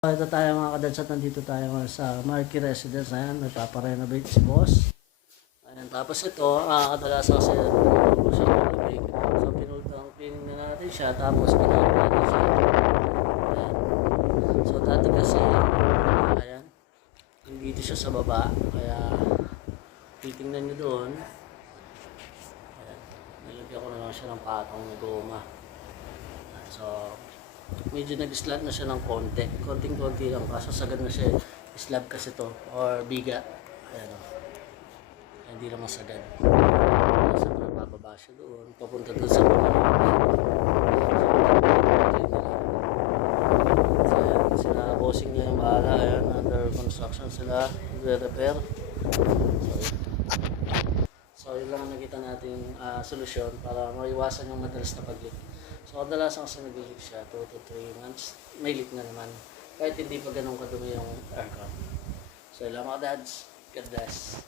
Ito tayo mga kadadsat, nandito tayo sa Marquee Residence. Ayan, nagpaparenovate si boss. Ayan, tapos ito, kadalasan kasi pinulog siya ng tubig. So, pinultang na natin siya, tapos pinulog natin siya. Ayan. So, dati kasi, ayan, dito siya sa baba, kaya titingnan nyo doon. Ayan, nilagyan ko na lang siya ng patong na goma. So, medyo nag-slab na siya ng konti. Konting-konti lang. Kaso sagad na siya. Slab kasi to. Or biga. Ayan o. Hindi lang masagad. Kasi bababa siya doon. Papunta doon sa baba. So, ayan. Sila bossing niya yung bahala. Ayan. Under construction sila. Repair. So, yun lang ang nakita natin solusyon para maiwasan yung madalas na pag-leak. So, kadalasan kasi nag-leak siya 2 to 3 months. May leak na naman. Kahit hindi pa ganun kadumi yung aircon. So, yun lang mga dads. God bless.